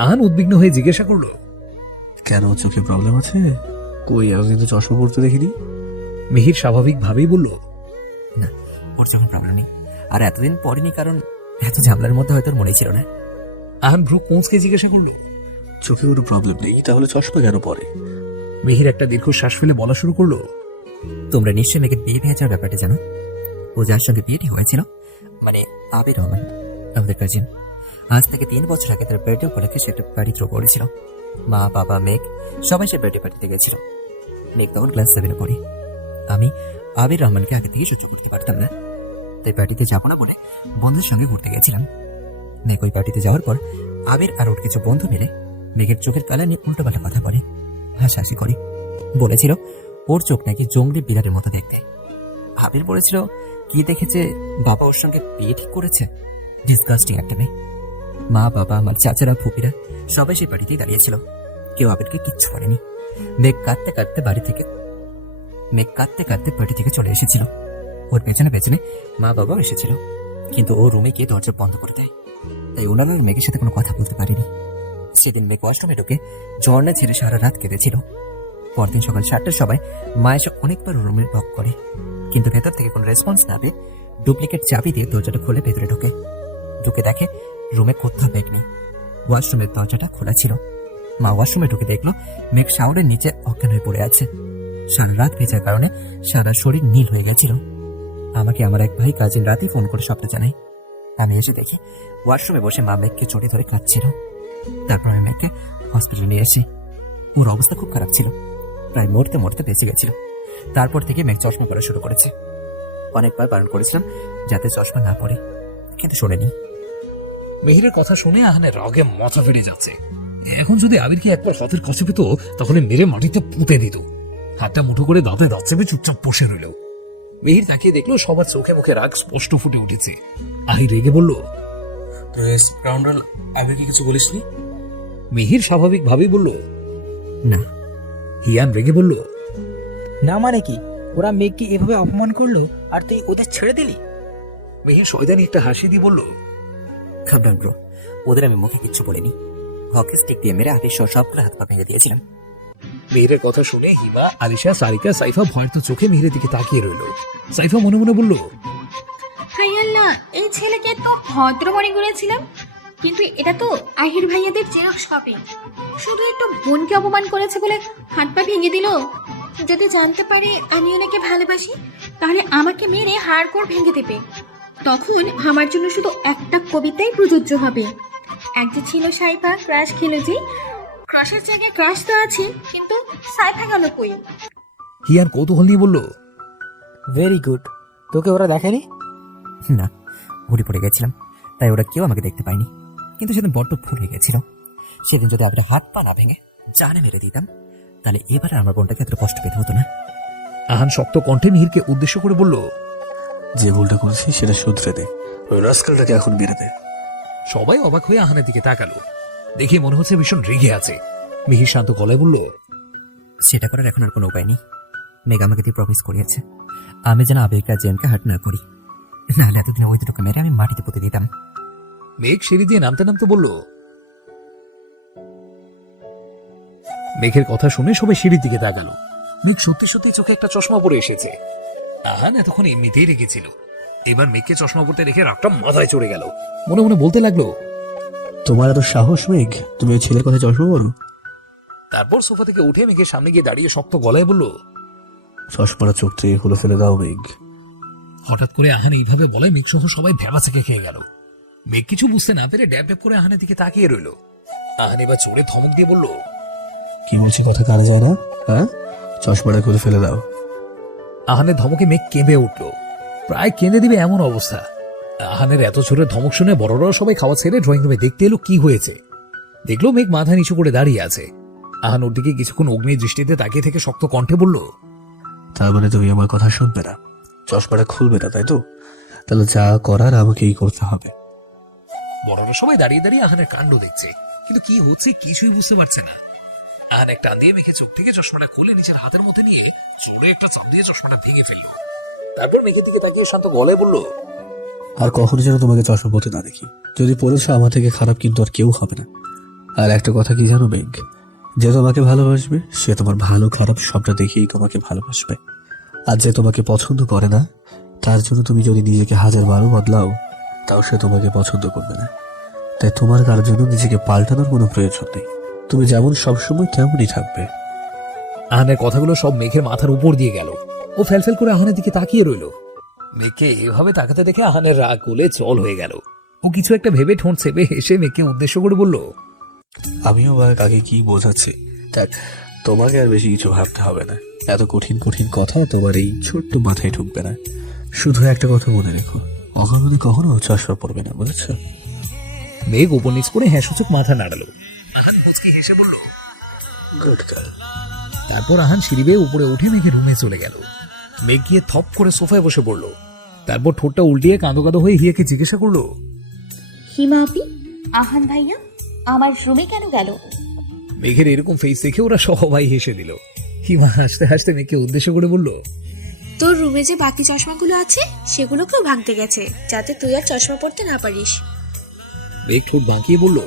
আহান উদ্বিগ্ন হয়ে জিজ্ঞাসা করলো, কেন, চোখে প্রবলেম আছে? কই, এতদিন তো চশমা পড়তে দেখিনি। মিহির স্বাভাবিকভাবেই বলল, না, ওর যখন প্রবলেম নেই। আর এতদিন পড়িনি কারণ এত ঝামেলার মধ্যে হয়তো ওর মনেই ছিল না। আহান ভ্রু কোঁচকে জিজ্ঞাসা করলো, চোখে কোনো প্রবলেম নেই, তাহলে চশমা কেন পরে? মিহির একটা দীর্ঘ শ্বাস ফেলে বলা শুরু করলো, তোমরা নিশ্চয়ই মেয়েকে বিয়ে ভেঙে যাওয়ার ব্যাপারটা জানো। ও যার সঙ্গে বিয়েটি হয়েছিল, মানে আবির রহমান, আমাদের কাজিন, আজ থেকে 3 বছর আগে তার বার্থডে উপলক্ষে সে একটা পার্টি থ্রো করেছিল। মা, বাবা, মেঘ সবাই সে বার্থডে পার্টিতে গেছিল। মেঘ তখন ক্লাস 7-এ পড়ে। আমি আবির রহমানকে আগে থেকে সহ্য করতে পারতাম না, তাই পার্টিতে যাবো না বলে বন্ধুদের সঙ্গে ঘুরতে গেছিলাম। মেঘ ওই পার্টিতে যাওয়ার পর আবির আর ওর কিছু বন্ধু মিলে মেঘের চোখের কালা নিয়ে উল্টোপাল্টা কথা বলে, হাসাহাসি করে। বলেছিল ওর চোখ নাকি জঙ্গলি বিড়ালের মতো দেখতে। আবির বলেছিল কি দেখেছে বাবা ওর সঙ্গে বিয়ে ঠিক করেছে। ডিসগাস্টিং একটা মেয়ে। মা, বাবা, আমার চাচারা, ফুপিরা সবাই সেই বাড়িতেই দাঁড়িয়েছিল। কেউ আবিরকে কিচ্ছু বলেনি। মেঘ কাঁদতে কাঁদতে বাড়ি থেকে চলে এসেছিল। ওর পেছনে পেছনে মা, বাবাও এসেছিল, কিন্তু ও রুমে গিয়ে দরজা বন্ধ করে দেয়। তাই ওনারা মেঘের সাথে কোনো কথা বলতে পারেনি। সেদিন মেঘ ওয়াশরুমে ঢুকে ঝর্ণা ছেড়ে সারা রাত কেঁদেছিল। পরদিন সকাল 7টার সময় মা এসে অনেকবার রুমে নক করে, কিন্তু ভেতর থেকে কোনো রেসপন্স না পেয়ে ডুপ্লিকেট চাবি দিয়ে দরজাটা খুলে ভেতরে ঢুকে দেখে রুমে কোথাও মেঘ নেই। ওয়াশরুমের দরজাটা খোলা ছিল। মা ওয়াশরুমে ঢুকে দেখলো মেঘ শাওয়ারের নিচে অজ্ঞান হয়ে পড়ে আছে। সারা রাত ভেজার কারণে সারা শরীর নীল হয়ে গেছিল। আমাকে আমার এক ভাই কাজিন রাতে ফোন করে সবটা জানাই। আমি এসে দেখি ওয়াশরুমে বসে মা মেঘকে চড়ে ধরে কাঁদছিল। তারপর আমি মেঘকে হসপিটালে নিয়ে আসি। ওর অবস্থা খুব খারাপ ছিল, প্রায় মরতে মরতে বেঁচে গেছিল। তারপর থেকে মেঘ চশমা পরা শুরু করেছে। অনেকবার বারণ করেছিলাম যাতে চশমা না পরে, কিন্তু শোনেনি। মিহিরের কথা শুনে আহানের রাগে মাথা ফেটে যাচ্ছে। এখন যদি আবিরকে একবার হাতের কাছে পেত তাহলে মেরে মাটিতে পুঁতে দিত। হাতটা মুঠো করে দাঁতে দাঁত চেপে চুপচাপ বসে রইল। মিহির তাকিয়ে দেখলো সবার চোখে মুখে রাগ স্পষ্ট ফুটে উঠেছে। আহির রেগে বলল, আবিরকে কিছু বলিসনি? মিহির স্বাভাবিকভাবেই বলল, না। হিয়ান রেগে বলল, না মানে কি? ওরা মেঘকে এভাবে অপমান করলো আর তুই ওদের ছেড়ে দিলি? মিহির শয়তানি একটা হাসি দিয়ে বলল, খাবডান ব্রো, ওদের আমি মুখে কিচ্ছু বলিনি। হকি স্টিক দিয়ে মেরে আবির সহ সবগুলো হাত পা ভেঙে দিয়েছিলাম। মিহিরের কথা শুনে হিমা, আলিশা, সারিকা, সাইফা ভয়ের তো চোখে মিহিরের দিকে তাকিয়ে রইল। সাইফা মনে মনে বলল, হাই আল্লাহ, এই ছেলেকে তো ভদ্র মনে করেছিলাম, কিন্তু এটা তো আহির ভাইয়াদের জেরক্স কপি। শুধু একটু বোনকে অপমান করেছে বলে হাত পা ভেঙে দিল। যদি জানতে পারে আমি ওনাকে ভালোবাসি তাহলে আমাকে মেরে হাড়গোড় ভেঙে দেবে। তখন আমার জন্য শুধু একটা কবিতাই প্রযোজ্য হবে। এক যে ছিল সাইফা, ক্রাশ খেলো যে, ক্রাশের জায়গায় ক্রাশ তো আছে, কিন্তু সাইফা গেল কই? হিয়ান কৌতূহল নিয়ে বলল, ভেরি গুড। তোকে ওরা দেখেনি? না, ঘুরে পড়ে গেছিলাম, তাই ওরা কেউ আমাকে দেখতে পায়নি। কিন্তু সেদিন বড্ড ভুল হয়ে গেছিল। সেদিন যদি আবির হাত পা না ভেঙে জানে মেরে দিতাম, তাহলে এবারে আমার বোনটাকে এত কষ্ট পেতে হতো না। আহান শক্ত কণ্ঠে মিহিরকে উদ্দেশ্য করে বলল, যে ভুলটা করেছিস সেটা শুধরে দে, ওই রাস্কালটাকে এখন মেরে দে। সবাই অবাক হয়ে আহানের দিকে তাকালো। দেখে মনে হচ্ছে ভীষণ রেগে আছে। মিহির শান্ত গলায় বলল, সেটা করার এখন আর কোনো উপায় নেই। মেঘ আমাকে দিয়ে প্রমিস করিয়েছে আমি যেন আবিরকে আর জেনকে হার্ট না করি, নাহলে এতদিনে ওই দুটোকে মেরে আমি মাটিতে পুঁতে দিতাম। মেঘ সিঁড়ি দিয়ে নামতে নামতে বলল, মেঘের কথা শুনে সবাই সিঁড়ির দিকে তাকালো। মেঘ সত্যি সত্যি চোখে একটা চশমা পরে এসেছে। আহান এতক্ষণ এমনিতেই রেগেছিল, এবার মেঘকে চশমা পরতে রেখে রাগটা মাথায় চড়ে গেল। মনে মনে বলতে লাগলো, তোমার এত সাহস মেঘ, তুমি ওই ছেলের কথা চশমা পরো? তারপর সোফা থেকে উঠে মেঘের সামনে গিয়ে দাঁড়িয়ে শক্ত গলায় বলল, চশমাটা চোখ থেকে খুলে ফেলে দাও মেঘ। হঠাৎ করে আহান এইভাবে বলে মেঘ সহ সবাই ভেবা থেকে খেয়ে গেল। মেঘ কিছু বুঝতে না পেরে ড্যাব ড্যাব করে আহানের দিকে তাকিয়ে রইল। আহান এবার চোরে ধমক দিয়ে বলল, কি বলছি কথা কানে যায় না? হ্যাঁ, চশমাটা খুলে ফেলে দাও। আহানের ধমকে মেঘ কেঁদে উঠল, প্রায় কেঁদে দিবে এমন অবস্থা। আহানের এত জোরে ধমক শুনে বড়রাও সবাই খাওয়া ছেড়ে ড্রয়িং রুমে দেখতে এলো কি হয়েছে। দেখলো মেঘ মাথা নিচু করে দাঁড়িয়ে আছে। আহান ওর দিকে কিছুক্ষণ অগ্নি দৃষ্টিতে তাকিয়ে থেকে শক্ত কণ্ঠে বলল, তার মানে তুমি আমার কথা শুনবে না, চশমাটা খুলবে না, তাই তো? তাহলে যা করার আমাকেই করতে হবে। বড়রা সবাই দাঁড়িয়ে দাঁড়িয়ে আহানের কাণ্ড দেখছে, কিন্তু কি হচ্ছে কিছুই বুঝতে পারছে না। আহান একটা টান দিয়ে মেঘে চোখ থেকে চশমাটা খুলে নিজের হাতের মধ্যে নিয়ে চুলে একটা চাপ দিয়ে চশমাটা ভেঙে ফেললো। তারপর মেঘের দিকে তাকিয়ে শান্ত গলায় বলল, আর কখনো যেন তোমাকে চশমা পরতে না দেখি। যদি পড়েছ আমার থেকে খারাপ কিন্তু আর কেউ হবে না। আর একটা কথা কি জানো মেঘ, যে তোমাকে ভালোবাসবে সে তোমার ভালো খারাপ সবটা দেখেই তোমাকে ভালোবাসবে। আর যে তোমাকে পছন্দ করে না, তার জন্য তুমি যদি নিজেকে 1000 বদলাও, তাও সে তোমাকে পছন্দ করবে না। তাই তোমার কারোর জন্য নিজেকে পাল্টানোর কোনো প্রয়োজন নেই। তুমি যেমন সবসময় তেমনই থাকবে। আহানের কথাগুলো সব মেঘের মাথার উপর দিয়ে গেল। ও ফেলফেল করে আহানের দিকে তাকিয়ে রইল। মেঘকে এভাবে তাকাতে দেখে আহানের রাগ গলে জল হয়ে গেল। ও কিছু একটা ভেবে ঠোঁট চেপে হেসে মেঘকে উদ্দেশ্য করে বলল, আমিও বা কাকে কি বোঝাচ্ছি, দেখ তোমাকে আর বেশি কিছু ভাবতে হবে না। এত কঠিন কঠিন কথা তোমার এই ছোট্ট মাথায় ঢুকবে না। শুধু একটা কথা মনে রেখো, অকারণে কখনো চশমা পড়বে না, বুঝেছ? মেঘ উপর নিচ করে হ্যাঁসূচক মাথা নাড়ালো। আহান মুচকি হেসে বলল, গুড গার্ল। তারপর আহান সিঁড়ি বেয়ে উপরে উঠে মেঘের রুমে চলে গেল। মেঘ গিয়ে থপ করে সোফায় বসে পড়ল। তারপর ঠোঁটটা উল্টিয়ে কাঁদো কাঁদো হয়ে হিয়াকে জিজ্ঞাসা করলো, হিমা আপি, আহান ভাইয়া আমার রুমে কেন গেল? মেঘের এরকম ফেস দেখে ওরা সবাই হেসে দিল। হিমা হাসতে হাসতে মেঘকে উদ্দেশ্য করে বলল, তোর রুমে যে বাকি চশমাগুলো আছে সেগুলোকেও ভাঙতে গেছে, যাতে তুই আর চশমা পড়তে না পারিস। মেঘ ঠোঁট বাঁকিয়ে বলল,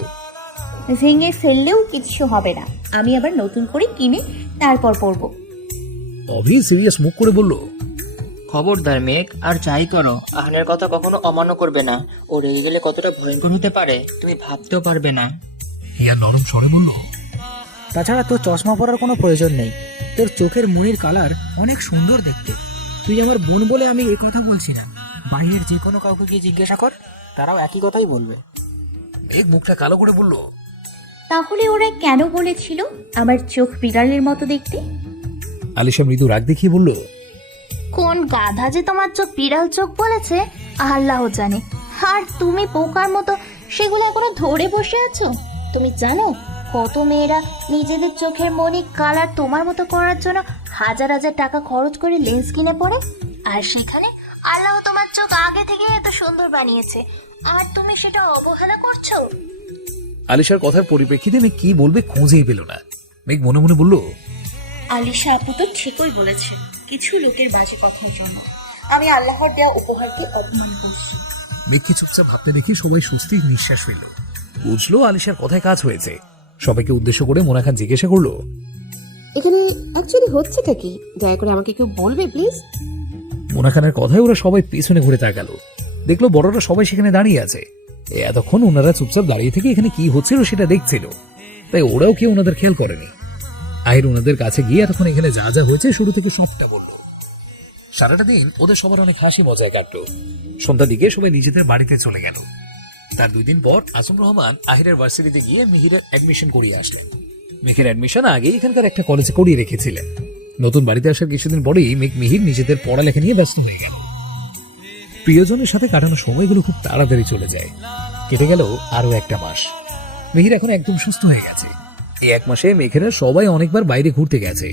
ভেঙে ফেললেও কিছু হবে না, আমি আবার নতুন করে কিনে তারপর পরবো। অভি সিরিয়াস মুখ করে বলল, খবরদার মেঘ, আর যাই করো আহানের কথা কখনো অমান্য করবে না। ও রেগে গেলে কতটা ভয়ঙ্কর হতে পারে তুমি ভাবতেও পারবে না। হিয়া নরম স্বরে বলল, তাছাড়া তোর চশমা পরার কোনো প্রয়োজন নেই। তোর চোখের মনির কালার অনেক সুন্দর দেখতে। তুই আমার বোন বলে আমি এই কথা বলছি না, বাইরের যে কোনো কাউকে গিয়ে জিজ্ঞাসা কর, তারাও একই কথাই বলবে। মেঘ মুখটা কালো করে বলল, তাহলে ওরা কেন বলেছিল আমার চোখ বিড়ালের মতো দেখতে? আলিশা মৃদু রাগ দেখিয়ে বলল, কোন গাধা যে তোমার চোখ বিড়াল চোখ বলেছে আল্লাহ জানে, আর তুমি পোকার মতো সেগুলো এখনো ধরে বসে আছো। তুমি জানো কত মেয়েরা নিজেদের চোখের মনি কালার তোমার মতো করার জন্য হাজার হাজার টাকা খরচ করে লেন্স কিনে পড়ে, আর সেখানে আল্লাহ তোমার চোখ আগে থেকে এত সুন্দর বানিয়েছে, আর তুমি সেটা অবহেলা করছো। আলিশার কথার পরিপ্রেক্ষিতে মেঘ কি বলবে খুঁজেই পেল না। মেঘ মনে মনে বলল, আলিশা আপু তো ঠিকই বলেছে, কিছু লোকের বাজে কথার জন্য আমি আল্লাহর দেওয়া উপহারকে অপমান করছি। মেঘকে চুপচাপ ভাবতে দেখে সবাই স্বস্তির নিঃশ্বাস ফেলল। বুঝলো আলিশার কথায় কাজ হয়েছে। সবাইকে উদ্দেশ্য করে মোনা খান জিজ্ঞাসা করলো, এখানে অ্যাকচুয়ালি হচ্ছেটা কি? দয়া করে আমাকে কেউ বলবে প্লিজ। মোনা খানের কথায় ওরা সবাই পেছনে ঘুরে তাকালো। দেখলো বড়রা সবাই সেখানে দাঁড়িয়ে আছে। এতক্ষণ ওনারা চুপচাপ দাঁড়িয়ে থেকে এখানে কি হচ্ছিল সেটা দেখছিল, তাই ওরাও কেউ ওনাদের খেয়াল করেনি। আহির ওনাদের কাছে গিয়ে এতক্ষণ এখানে যা যা হয়েছে শুরু থেকে সবটা বলল। সারাটা দিন ওদের সবার অনেক হাসি মজায় কাটলো। সন্ধ্যার দিকে সবাই নিজেদের বাড়িতে চলে গেল। তার 2 দিন পর আসম রহমান আহিরের ভার্সিটিতে গিয়ে মিহিরের অ্যাডমিশন করিয়ে আসলেন। মেঘের অ্যাডমিশন আগে এখানকার একটা কলেজে করিয়ে রেখেছিলেন। নতুন বাড়িতে আসার কিছুদিন পরেই মেঘ মিহির নিজেদের পড়ালেখা নিয়ে ব্যস্ত হয়ে গেল। প্রিয়জনের সাথে কাটানো সময়গুলো খুব তাড়াতাড়ি চলে যায়। কেটে গেল আরো একটা মাস। মিহির এখন একদম সুস্থ হয়ে গেছে। এই 1 মাসে মেঘেরা সবাই অনেকবার বাইরে ঘুরতে গেছে,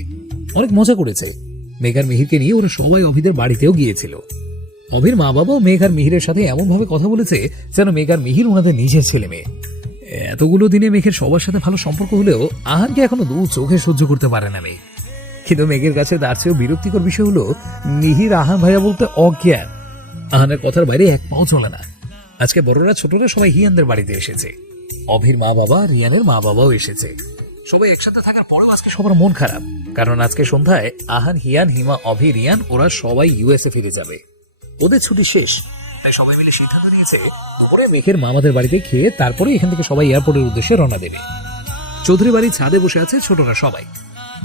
অনেক মজা করেছে। মেঘ আর মিহিরকে নিয়ে ওরা সবাই অভিদের বাড়িতেও গিয়েছিল। অভির মা বাবাও মেঘ আর মিহিরের সাথে এমন ভাবে কথা বলেছে যেন মেঘ আর মিহির ওনাদের নিজের ছেলে মেয়ে। এতগুলো দিনে মেঘের সবার সাথে ভালো সম্পর্ক হলেও আহানকে এখনো 2 চোখে সহ্য করতে পারে না মেঘ। কিন্তু মেঘের কাছে তার চেয়েও বিরক্তিকর বিষয় হলো মিহির আহান ভাইয়া বলতে অজ্ঞান। আহানের কথার বাইরে 1 পাও চলে না। আজকে বড়রা ছোটরা সবাই হিয়ানদের বাড়িতে এসেছে। অভির মা বাবা, রিয়ানের মা বাবাও এসেছে। সবাই একসাথে থাকার পরেও আজকে সবার মন খারাপ, কারণ আজকে সন্ধ্যায় আহান, হিয়ান, হিমা, অভি, রিয়ান ওরা সবাই ইউএসএ ফিরে যাবে। ওদের ছুটি শেষ, তাই সবাই মিলে সিদ্ধান্ত নিয়েছে দুপুরে মেঘের মামাদের বাড়িতে খেয়ে তারপরে এখান থেকে সবাই এয়ারপোর্টের উদ্দেশ্যে রওনা দেবে। চৌধুরী বাড়ির ছাদে বসে আছে ছোটরা সবাই,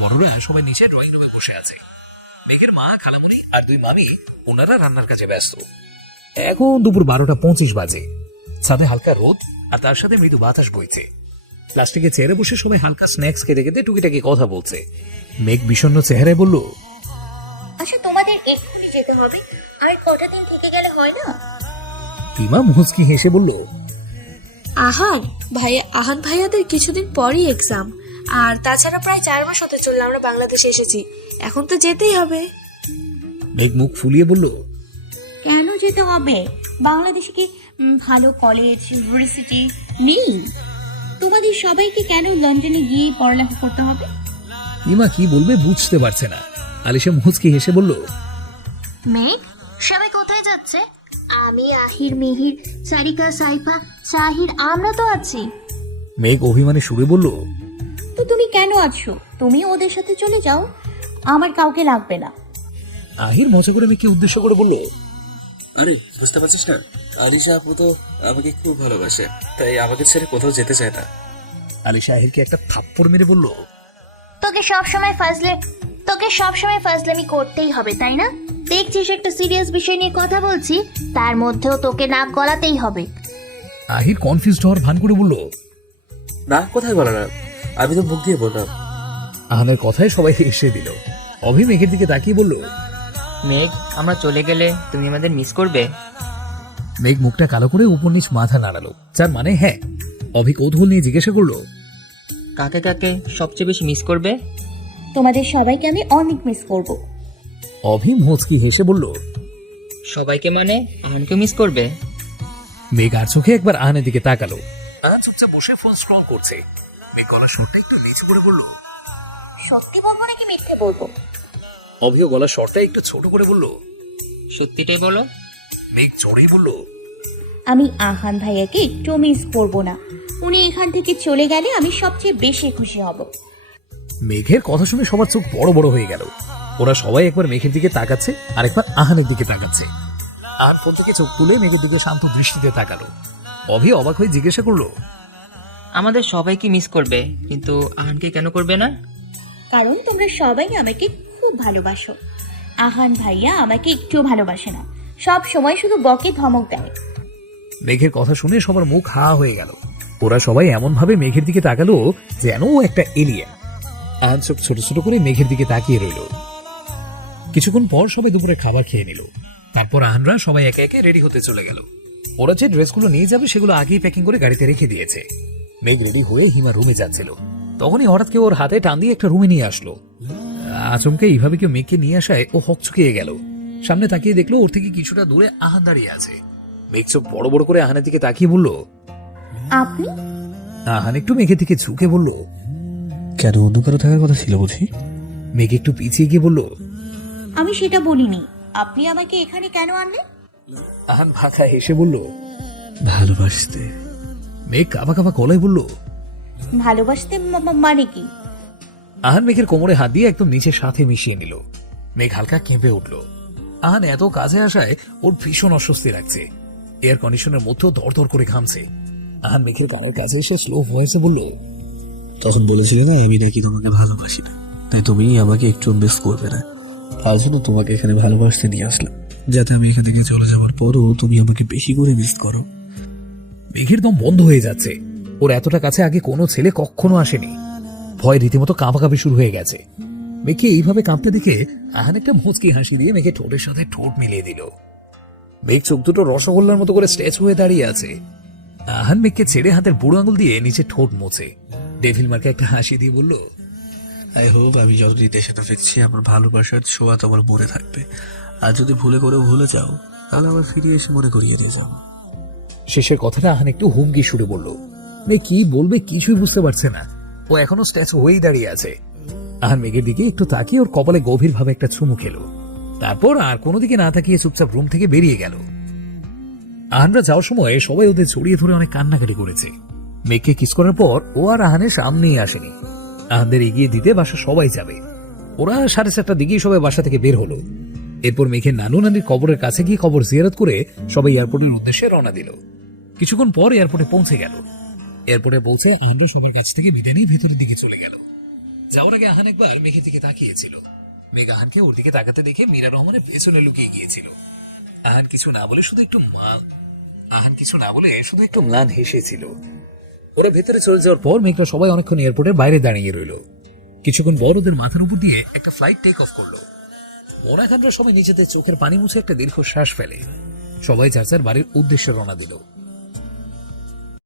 বড়রা সবাই নিচে ড্রয়িং রুমে বসে আছে। মেঘের মা, খালামুনি আর 2 মামি ওনারা রান্নার কাজে ব্যস্ত। এখন দুপুর 12:25 বাজে। ছাদে হালকা রোদ আর তার সাথে মৃদু বাতাস বইছে। প্লাস্টিকের চেয়ারে বসে সবাই হালকা স্ন্যাক্স খেতে খেতে টুকিটাকি কথা বলছে। মেঘ বিষণ্ণ চেহারায় বলল, আচ্ছা তোমাদের এক্ষুনি যেতে হবে, আর কটা দিন থেকে গেলে হয় না? হিমা মুচকি হেসে বলল, আহান ভাইয়াদের কিছুদিন পরই এক্সাম, আর তাছাড়া প্রায় 4 মাস হতে চললো আমরা বাংলাদেশে এসেছি, এখন তো যেতেই হবে। মেঘ মুখ ফুলিয়ে বলল, কেন যেতে হবে? বাংলাদেশে কি ভালো কলেজ, ইউনিভার্সিটি নেই? তোমাদের সবাইকে কেন লন্ডনে গিয়ে পড়ালেখা করতে হবে? হিমা কি বলবে বুঝতে পারছে না। আলিশা মুচকি হেসে বলল, মেঘ, সবাই কোথায় যাচ্ছে? আমি, আহির, মিহির, সারিকা, সাইফা, সাহির, আমরা তো আছি। মেঘ অভিমানী সুরে বলল, তো তুমি কেন আছো? তুমি ওদের সাথে চলে যাও, আমার কাউকে লাগবে না। আহির মজা করে মেঘকে উদ্দেশ্য করে বলল, আরে বুঝতে পারছিস না, আলিশা আপু তো আমাকে খুব ভালোবাসে, তাই আমাকে ছেড়ে কোথাও যেতে চায় না। আলিশা আহিরকে একটা থাপ্পড় মেরে বলল, তোকে সবসময় ফাজলামি করতেই হবে, তাই না? দেখছিস একটা সিরিয়াস বিষয় নিয়ে কথা বলছি, তার মধ্যেও তোকে নাক গলাতেই হবে। আহির কনফিউজড হওয়ার ভান করে বলল, না, কোথায় বলা না, আমি তো মুখ দিয়ে বললাম। আহানের কথায় সবাই এসে দিল। অভি মেঘের দিকে তাকিয়ে বলল, মেঘ, আমরা চলে গেলে তুমি আমাদের মিস করবে? মেঘ মুখটা কালো করে উপর নিচ মাথা নাড়ালো, যার মানে হ্যাঁ। অভি কৌতূহল নিয়ে জিজ্ঞাসা করলো, কাকে কাকে সবচেয়ে বেশি মিস করবে? তোমাদের সবাইকে আমি অনেক মিস করব। অভি মুচকি হেসে বলল, সবাইকে মানে আহানকে মিস করবে? মেঘ আর চোখে একবার আহানের দিকে তাকালো। আহান চুপচাপ বসে ফোন স্ক্রল করছে। মেঘ গলার স্বরটা একটু নিচু করে বলল, সত্যি বলবো নাকি মিথ্যে বলবো? অভিও গলার স্বরটা একটু ছোট করে বলল। সত্যিটাই বলো। মেঘ জোরেই বলল, আমি আহান ভাইয়াকে একটু মিস করব না। উনি এখান থেকে চলে গেলে আমি সবচেয়ে বেশি খুশি হব। মেঘের কথা শুনে সবার চোখ বড় বড় হয়ে গেল। ওরা সবাই একবার মেঘের দিকে তাকাচ্ছে আর একবার আহানের দিকে তাকাচ্ছে। আহান ফোন থেকে চোখ তুলে মেঘের দিকে শান্ত দৃষ্টিতে তাকালো। অভি অবাক হয়ে জিজ্ঞাসা করলো, আমাদের সবাইকে মিস করবে, কিন্তু আহানকে কেন করবে না? কারণ তোমরা সবাই আমাকে খুব ভালোবাসো। আহান ভাইয়া আমাকে একটুও ভালোবাসে না, সব সময় শুধু বকে ধমক দেয়। মেঘের কথা শুনে সবার মুখ হা হয়ে গেল। ওরা সবাই এমন ভাবে মেঘের দিকে তাকালো যেন ও একটা এলিয়েন। আহান চোখ ছোট ছোট করে মেঘের দিকে তাকিয়ে রইল। কিছুক্ষণ পর সবাই দুপুরে খাবার খেয়ে নিল। তারপর আহানরা সবাই একে একে রেডি হতে চলে গেল। ওরা যে ড্রেসগুলো নিয়ে যাবে সেগুলো আগেই প্যাকিং করে গাড়িতে রেখে দিয়েছে। মেঘ রেডি হয়ে হিমা রুমে যাচ্ছিল। তখনই হঠাৎ কেউ ওর হাতে টান দিয়ে একটা রুমে নিয়ে আসলো। আচমকে এইভাবে কেউ মেঘকে নিয়ে আসায় ও হকচকিয়ে গেল। সামনে তাকিয়ে দেখলো ওর থেকে কিছুটা দূরে আহান দাঁড়িয়ে আছে। মেঘ চোখ বড় বড় করে আহানের দিকে তাকিয়ে বলল, আপনি? আহান একটু মেঘের দিকে ঝুঁকে বলল, কেন, অন্য কারো থাকার কথা ছিল বুঝি? মেঘ একটু পিছিয়ে গিয়ে বলল, আমি সেটা বলিনি। আপনি আমাকে এখানে কেন আনলেন? আহান ভাখা হেসে বলল, ভালোবাসতে। মেঘ কাঁপা কাঁপা গলায় বলল, ভালোবাসতে মানে কি? আহান মেঘের কোমরে হাত দিয়ে একদম নিচের সাথে মিশিয়ে নিল। মেঘ হালকা কেঁপে উঠল। আহান এত কাছে আসায় ওর ভীষণ অস্বস্তি লাগছে। এয়ার কন্ডিশনের মধ্যেও দরদর করে ঘামছে। আহান মেঘের কানের কাছে এসে স্লো ভয়েসে বলল, তখন বলেছিলে না আমি নাকি তোমাকে ভালোবাসি না, তাই তুমি আমাকে একটু মিস করবে না। তার জন্য তোমাকে এখানে ভালোবাসতে নিয়ে আসলাম, যাতে আমি এখান থেকে চলে যাওয়ার পরও তুমি আমাকে বেশি করে মিস করো। মেঘের দম বন্ধ হয়ে যাচ্ছে। ওর এতটা কাছে আগে কোনো ছেলে কখনো আসেনি। ভয় রীতিমতো কাঁপাকাঁপি শুরু হয়ে গেছে। মেঘকে এইভাবে কাঁপতে দেখে আহান একটা মুচকি হাসি দিয়ে মেঘে ঠোঁটের সাথে ঠোঁট মিলিয়ে দিল। মেঘ চোখ দুটো রসগোল্লার মতো করে স্ট্যাচু হয়ে দাঁড়িয়ে আছে। আহান মেঘকে ছেড়ে হাতের বুড়ো আঙুল দিয়ে নিচে ঠোঁট মোছে ডেভিল মার্কে একটা হাসি দিয়ে বলল, আই হোপ আমি যতদিন দেশে না ফিরছি আমার ভালোবাসার ছোঁয়া তোমার মনে থাকবে। আর যদি ভুলে যাও তাহলে আবার ফিরে এসে মনে করিয়ে দিয়ে যাও। শেষের কথাটা আহান একটু হুমকি সুরে বলল। মেঘ কি বলবে কিছুই বুঝতে পারছে না। ও এখনো স্ট্যাচু হয়েই দাঁড়িয়ে আছে। আহান মেঘের দিকে একটু তাকিয়ে ওর কপালে গভীর ভাবে একটা চুমু খেলো। তারপর আর কোনো দিকে না তাকিয়ে চুপচাপ রুম থেকে বেরিয়ে গেল। আহানরা যাওয়ার সময় সবাই ওদের জড়িয়ে ধরে অনেক কান্নাকাটি করেছে। মেঘকে কিস করার পর ও আর আহানের সামনেই আসেনি। আহানদের এগিয়ে দিতে বাসা সবাই যাবে। ওরা 7:30টার দিকেই সবাই বাসা থেকে বের হলো। এরপর মেঘের নানু নানির কবরের কাছে গিয়ে কবর জিয়ারত করে সবাই এয়ারপোর্টের উদ্দেশ্যে রওনা দিল। কিছুক্ষণ পর এয়ারপোর্টে পৌঁছে গেল। এয়ারপোর্টে পৌঁছে আহান সবার কাছ থেকে বিদায় নিয়ে ভেতরের দিকে চলে গেল। যাওয়ার আগে আহান একবার মেঘের দিকে তাকিয়েছিল। মেঘ আহানকে ওর দিকে তাকাতে দেখে মীরা রহমানের পেছনে লুকিয়ে গিয়েছিল। আহান কিছু না বলে শুধু একটু ম্লান হেসেছিল। ওরা ভেতরে চলে যাওয়ার পর মেঘরা সবাই অনেকক্ষণ এয়ারপোর্টের বাইরে দাঁড়িয়ে রইল। কিছুক্ষণ পর ওদের মাথার উপর দিয়ে একটা ফ্লাইট টেক অফ করলো। ওরা এখানকার সবাই নিজেদের চোখের পানি মুছে একটা দীর্ঘশ্বাস ফেলে সবাই যার যার বাড়ির উদ্দেশ্যে রওনা দিল।